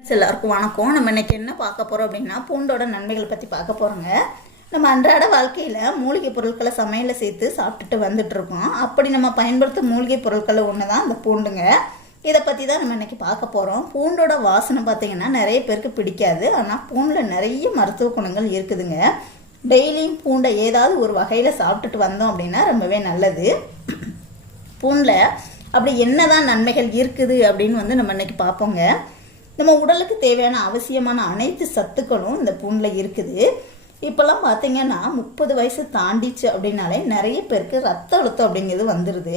Friends எல்லாருக்கும் வணக்கம். நம்ம இன்னைக்கு என்ன பார்க்க போகிறோம் அப்படின்னா பூண்டோட நன்மைகளை பற்றி பார்க்க போகிறோங்க நம்ம அன்றாட வாழ்க்கையில் மூலிகை பொருட்களை சமையலில் சேர்த்து சாப்பிட்டுட்டு வந்துட்டு இருக்கோம். அப்படி நம்ம பயன்படுத்தும் மூலிகை பொருட்களை ஒன்று தான் அந்த பூண்டுங்க. இதை பற்றி தான் நம்ம இன்னைக்கு பார்க்க போகிறோம் பூண்டோட வாசனை பார்த்தீங்கன்னா நிறைய பேருக்கு பிடிக்காது. ஆனால் பூண்டில் நிறைய மருத்துவ குணங்கள் இருக்குதுங்க. டெய்லியும் பூண்டை ஏதாவது ஒரு வகையில் சாப்பிட்டுட்டு வந்தோம் அப்படின்னா ரொம்பவே நல்லது. பூண்டில் அப்படி என்னதான் நன்மைகள் இருக்குது அப்படின்னு வந்து நம்ம இன்னைக்கு பார்ப்போங்க. நம்ம உடலுக்கு தேவையான அவசியமான அனைத்து சத்துக்களும் இந்த பூண்டில் இருக்குது. இப்போல்லாம் பார்த்தீங்கன்னா முப்பது வயசு தாண்டிச்சு அப்படின்னாலே நிறைய பேருக்கு ரத்த அழுத்தம் அப்படிங்கிறது வந்துடுது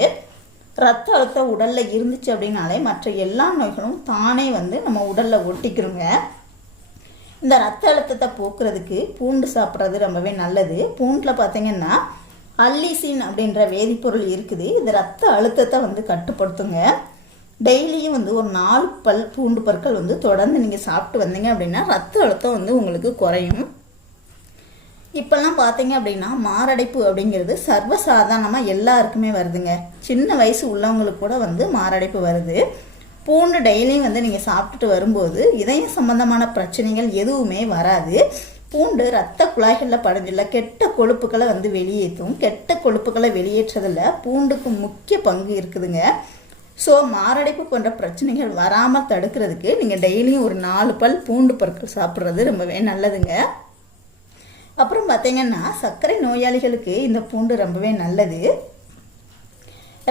ரத்த அழுத்தம் உடலில் இருந்துச்சு அப்படின்னாலே மற்ற எல்லா நோய்களும் தானே வந்து நம்ம உடலில் ஒட்டிக்கிறோங்க இந்த ரத்த அழுத்தத்தை போக்குறதுக்கு பூண்டு சாப்பிட்றது ரொம்பவே நல்லது. பூண்டில் பார்த்தீங்கன்னா அல்லிசின் அப்படின்ற வேதிப்பொருள் இருக்குது. இது ரத்த அழுத்தத்தை வந்து கட்டுப்படுத்துங்க. டெய்லியும் வந்து ஒரு நாலு பல் பூண்டு பற்கள் வந்து தொடர்ந்து நீங்கள் சாப்பிட்டு வந்தீங்க அப்படின்னா ரத்த அழுத்தம் வந்து உங்களுக்கு குறையும். இப்போல்லாம் பார்த்தீங்க அப்படின்னா மாரடைப்பு அப்படிங்கிறது சர்வசாதாரணமாக எல்லாருக்குமே வருதுங்க. சின்ன வயசு உள்ளவங்களுக்கு கூட வந்து மாரடைப்பு வருது. பூண்டு டெய்லியும் வந்து நீங்கள் சாப்பிட்டுட்டு வரும்போது இதய சம்பந்தமான பிரச்சனைகள் எதுவுமே வராது. பூண்டு ரத்த குழாய்களில் படைஞ்சுள்ள கெட்ட கொழுப்புகளை வந்து வெளியேற்றும். கெட்ட கொழுப்புகளை வெளியேற்றதில் பூண்டுக்கு முக்கிய பங்கு இருக்குதுங்க. ஸோ மாரடைப்பு போன்ற பிரச்சனைகள் வராமல் தடுக்கிறதுக்கு நீங்கள் டெய்லியும் ஒரு நாலு பல் பூண்டு பொருட்கள் சாப்பிட்றது ரொம்பவே நல்லதுங்க. அப்புறம் பார்த்தீங்கன்னா சர்க்கரை நோயாளிகளுக்கு இந்த பூண்டு ரொம்பவே நல்லது.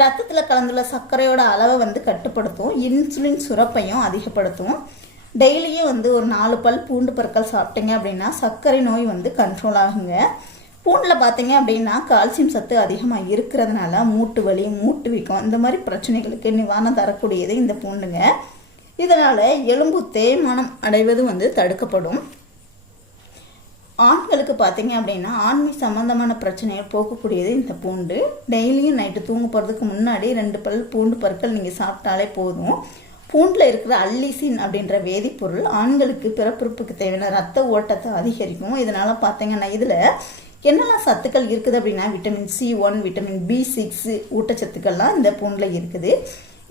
ரத்தத்தில் கலந்துள்ள சர்க்கரையோட அளவை வந்து கட்டுப்படுத்தும் இன்சுலின் சுரப்பையும் அதிகப்படுத்தும். டெய்லியும் வந்து ஒரு நாலு பல் பூண்டு பற்கள் சாப்பிட்டீங்க அப்படின்னா சர்க்கரை நோய் வந்து கண்ட்ரோல் ஆகுங்க. பூண்டில் பார்த்தீங்க அப்படின்னா கால்சியம் சத்து அதிகமாக இருக்கிறதுனால மூட்டு வலி மூட்டு வீக்கம் இந்த மாதிரி பிரச்சனைகளுக்கு நிவாரணம் தரக்கூடியது இந்த பூண்டுங்க இதனால் எலும்பு தேய்மானம் அடைவது வந்து தடுக்கப்படும். ஆண்களுக்கு பார்த்தீங்க அப்படின்னா ஆண்மை சம்மந்தமான பிரச்சனைகள் போக்கக்கூடியது இந்த பூண்டு. டெய்லியும் நைட்டு தூங்க போகிறதுக்கு முன்னாடி ரெண்டு பல் பூண்டு பற்கள் நீங்கள் சாப்பிட்டாலே போதும். பூண்டில் இருக்கிற அல்லிசின் அப்படின்ற வேதிப்பொருள் ஆண்களுக்கு பிறப்புறுப்புக்கு தேவையான ரத்த ஓட்டத்தை அதிகரிக்கும். இதனால் பார்த்தீங்கன்னா இதில் என்னெல்லாம் சத்துக்கள் இருக்குது அப்படின்னா vitamin C one vitamin B six ஊட்டச்சத்துக்கள்லாம் இந்த பூண்டில் இருக்குது.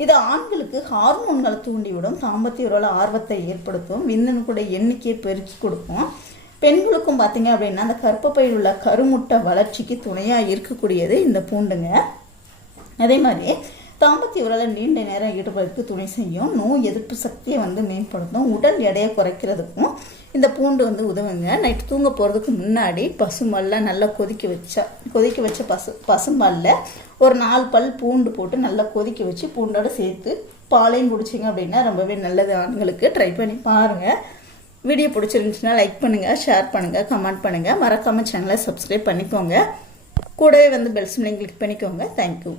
இது ஆண்களுக்கு ஹார்மோன்களை தூண்டிவிடும் தாம்பத்திய உறவுல ஆர்வத்தை ஏற்படுத்தும் விந்தனுக்குடைய எண்ணிக்கையை பெருக்கி கொடுக்கும். பெண்களுக்கும் பார்த்தீங்க அப்படின்னா அந்த கருப்பப்பையில் உள்ள கருமுட்டை வளர்ச்சிக்கு துணையாக இருக்கக்கூடியது இந்த பூண்டுங்க. அதே மாதிரி தாம்பத்திய உறலை நீண்ட நேரம் ஈடுபடுறதுக்கு துணை செய்யும். நோய் எதிர்ப்பு சக்தியை வந்து மேம்படுத்தும். உடல் எடையை குறைக்கிறதுக்கும் இந்த பூண்டு வந்து உதவுங்க. நைட்டு தூங்க போகிறதுக்கு முன்னாடி பசுமல்ல நல்லா கொதிக்க வச்சா கொதிக்க வச்ச பசு பசுமல்ல ஒரு நாலு பல் பூண்டு போட்டு நல்லா கொதிக்க வச்சு பூண்டோடு சேர்த்து பாலையும் குடிச்சிங்க அப்படின்னா ரொம்பவே நல்லது. ஆண்களுக்கு ட்ரை பண்ணி பாருங்கள் வீடியோ பிடிச்சிருந்துச்சுன்னா லைக் பண்ணுங்கள் ஷேர் பண்ணுங்கள் கமெண்ட் பண்ணுங்கள் மறக்காமல் சேனலை சப்ஸ்கிரைப் பண்ணிக்கோங்க. கூடவே வந்து பெல்ஸ் நீங்கள் கிளிக் பண்ணிக்கோங்க. தேங்க்யூ